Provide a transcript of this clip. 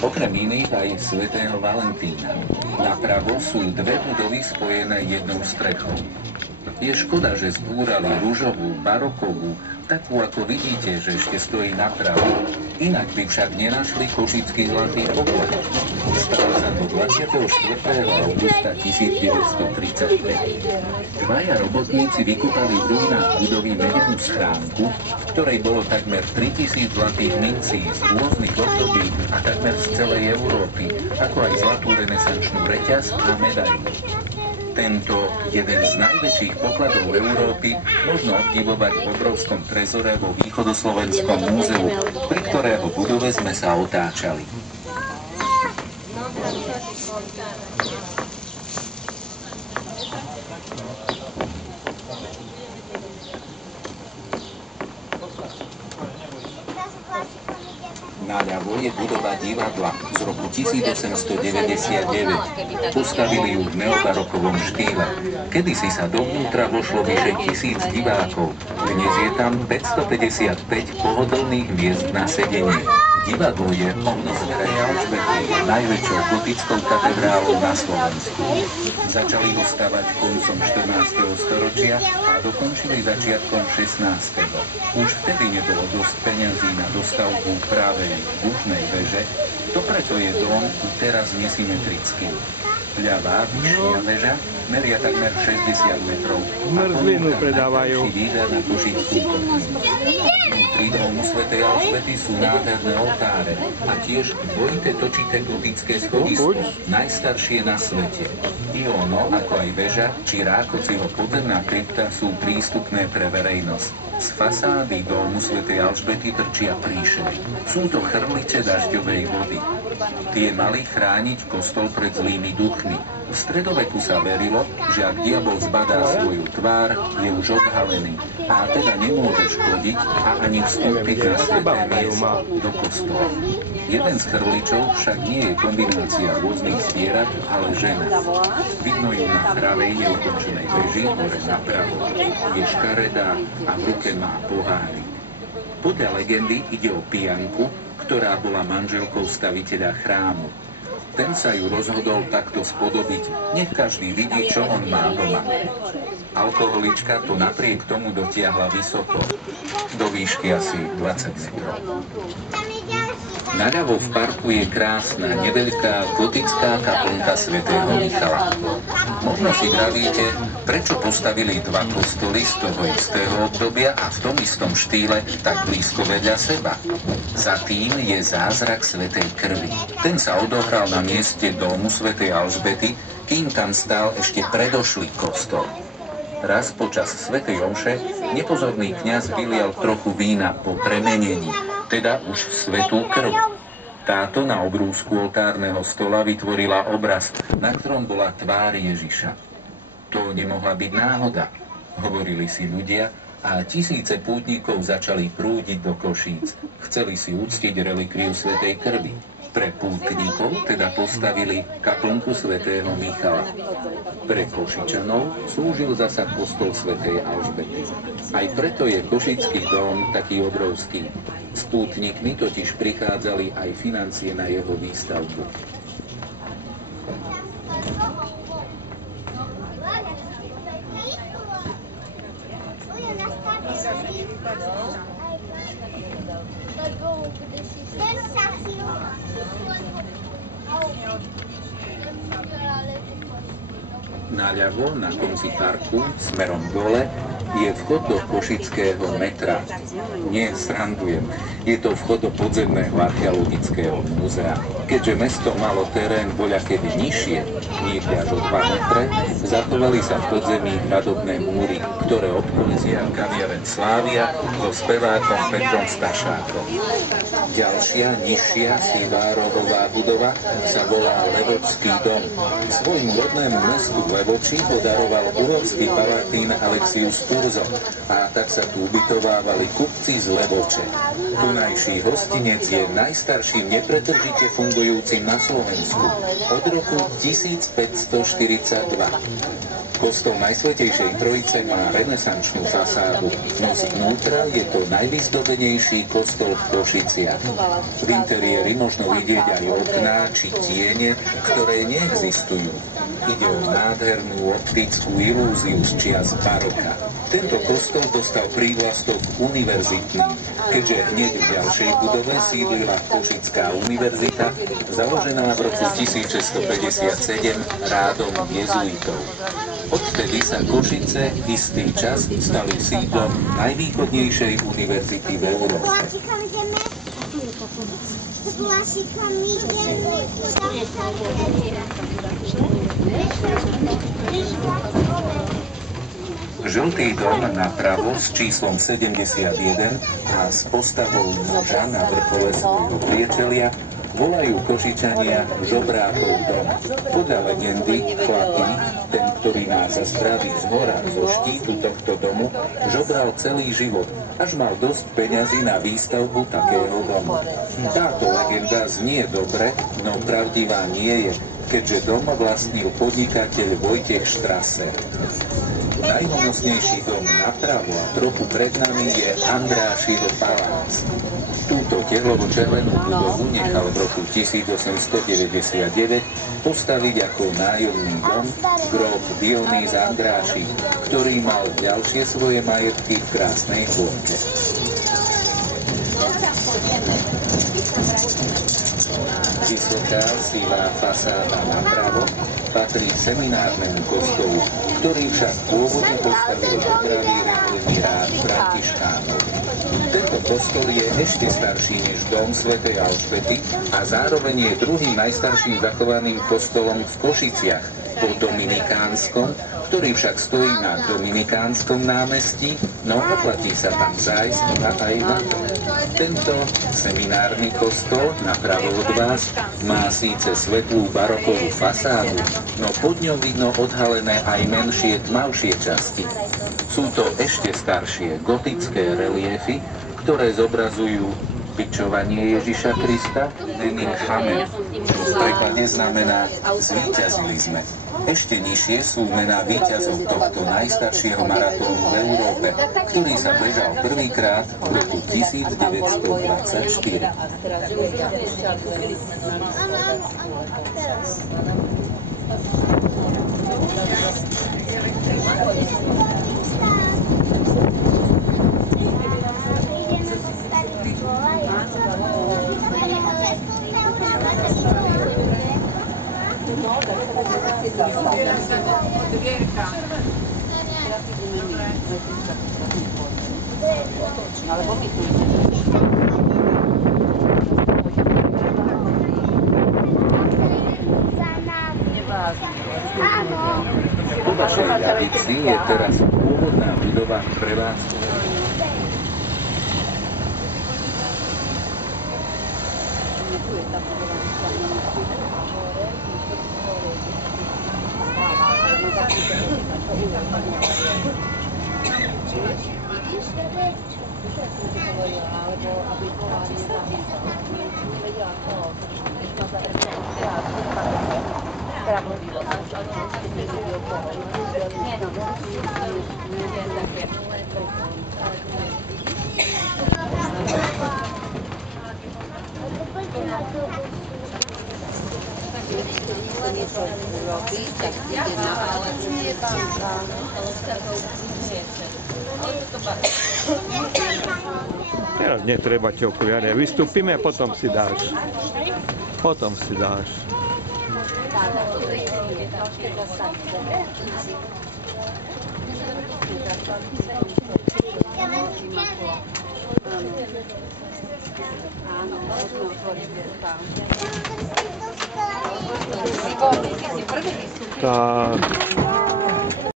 Okrem iných aj svätého Valentína. Napravo sú dve budovy spojené jednou strechou. Je škoda, že zbúrali ružovú, barokovú, takú ako vidíte, že ešte stojí napravo. Inak by však nenašli košický zlatý poklad. Stal sa do 24. augusta 1935. Dvaja robotníci vykopali v ruinách budovy medenú schránku, v ktorej bolo takmer 3000 zlatých mincí z rôznych období a takmer z celej Európy, ako aj zlatú renesančnú reťaz a medailu. Tento jeden z najväčších pokladov Európy možno obdivovať v obrovskom trezore vo Východoslovenskom múzeu, pri ktorého budove sme sa otáčali. Naľavo je budova divadla z roku 1899. Postavili ju v neobarokovom štýle. Kedysi sa dovnútra vošlo vyše 1000 divákov. Dnes je tam 555 pohodlných miest na sedenie. Divadlo je obnosféry Alžbety, najväčšou gotickou katedrálou na Slovensku. Začali ho stavať koncom 14. storočia a dokončili začiatkom 16. Už vtedy nebolo dosť peňazí na dostavbu pravej južnej veže, to preto je dom teraz nesymetrický. Ľavá, vyššia väža meria takmer 60 metrov a ponúka najkrajší výhľad na Košickú dolinu. Vnútri domu svätej Alžbety sú nádherné oltáre a tiež dvojité točité gotické schodisko, najstaršie na svete. I ono, ako aj väža či Rákociho podzemná krypta sú prístupné pre verejnosť. Z fasády domu svätej Alžbety trčia príšery. Sú to chrlice dažďovej vody. Tie mali chrániť kostol pred zlými duchmi. V stredoveku sa verilo, že ak diabol zbadá svoju tvár, je už odhalený a teda nemôže škodiť a ani vstúpiť na sväté miesto do kostola. Jeden z chrličov však nie je kombinácia rôznych zvierat, ale žena. Vidno ju na pravej neukončenej veži, hore napravo. Je škaredá a v ruke má pohárik. Podľa legendy ide o pijanku, ktorá bola manželkou staviteľa chrámu. Ten sa ju rozhodol takto spodobiť, nech každý vidí, čo on má doma. Alkoholička to napriek tomu dotiahla vysoko, do výšky asi 20 metrov. Naľavo v parku je krásna, neveľká gotická kaplnka svätého Michala. Možno si vravíte, prečo postavili dva kostoly z toho istého obdobia a v tom istom štýle tak blízko vedľa seba. Za tým je zázrak svätej krvi. Ten sa odohral na mieste domu svätej Alžbety, kým tam stál ešte predošlý kostol. Raz počas svätej omše nepozorný kňaz vylial trochu vína po premenení, teda už svätú krv. Táto na obrúsku oltárneho stola vytvorila obraz, na ktorom bola tvár Ježiša. To nemohla byť náhoda, hovorili si ľudia, a tisíce pútnikov začali prúdiť do Košíc. Chceli si uctiť relikviu svätej krvi. Pre pútnikov teda postavili kaplnku svätého Michala. Pre Košičanov slúžil zasa kostol svätej Alžbety. Aj preto je Košický dom taký obrovský. S pútnikmi totiž prichádzali aj financie na jeho výstavbu. Naľavo, na konci parku, smerom dole, je vchod do Košického metra. Nie, srandujem. Je to vchod do podzemného archeologického múzea. Keďže mesto malo terén voľakedy nižšie, niekde až o 2 metre, zachovali sa v podzemí hradobné múry, ktoré obkolizia kaviareň Slávia so spevákom Petrom Stašákom. Ďalšia, nižšia, sivárovová budova sa volá Levočský dom. Svojmu rodnému mestu Levoči podaroval uhorský palatín Alexius Turzo a tak sa tu ubytovávali kupci z Levoče. Tunajší hostinec je najstarším nepretržite fungujúcim na Slovensku od roku 1542. Kostol Najsvätejšej Trojice má renesančnú fasádu, no zvnútra je to najvyzdobenejší kostol v Košiciach. V interiéri možno vidieť aj okná či tiene, ktoré neexistujú. Ide o nádhernú optickú ilúziu z čias baroka. Tento kostol dostal prívlastok univerzitný, keďže hneď v ďalšej budove sídlila Košická univerzita, založená v roku 1657 rádom jezuitov. Odvtedy sa Košice istý čas stali sídlom najvýchodnejšej univerzity v Európe. Žltý dom napravo s číslom 71 a s postavou muža na vrchole svojho priečelia volajú Košičania Žobrákov dom. Podľa legendy chlapík, ten, ktorý nás zdraví z hora, zo štítu tohto domu, žobral celý život, až mal dosť peňazí na výstavbu takého domu. Táto legenda znie dobre, no pravdivá nie je, keďže dom vlastnil podnikateľ Vojtech Štraser. Najhonosnejší dom napravo a trochu pred nami je Andráširo palác. Túto tehlovo-červenú budovu nechal v roku 1899 postaviť ako nájomný dom gróf Dionýz Andrášik, ktorý mal ďalšie svoje majetky v krásnej Chôvke. Vysoká, sivá fasáda napravo patrí seminárnemu kostolu, ktorý však pôvodne postavil dopravý regulný rád Františkánov. Tento kostol je ešte starší než dom svätej Alžbety a zároveň je druhým najstarším zachovaným kostolom v Košiciach po Dominikánskom, ktorý však stojí na Dominikánskom námestí, no oplatí sa tam zájsť a aj na to. Tento seminárny kostol napravo od vás má síce svetlú barokovú fasádu, no pod ňou vidno odhalené aj menšie tmavšie časti. Sú to ešte staršie gotické reliéfy, ktoré zobrazujú bičovanie Ježiša Krista, Denim Chamen, čo v preklade znamená zvíťazili sme. Ešte nižšie sú mená víťazov tohto najstaršieho maratónu v Európe, ktorý sa bežal prvýkrát v roku 1924. Po vašej ľavici je teraz pôvodná budova prevádzku. Teraz netreba ti okuliare. Vystúpime a potom si dáš. Potom si dáš. Tak.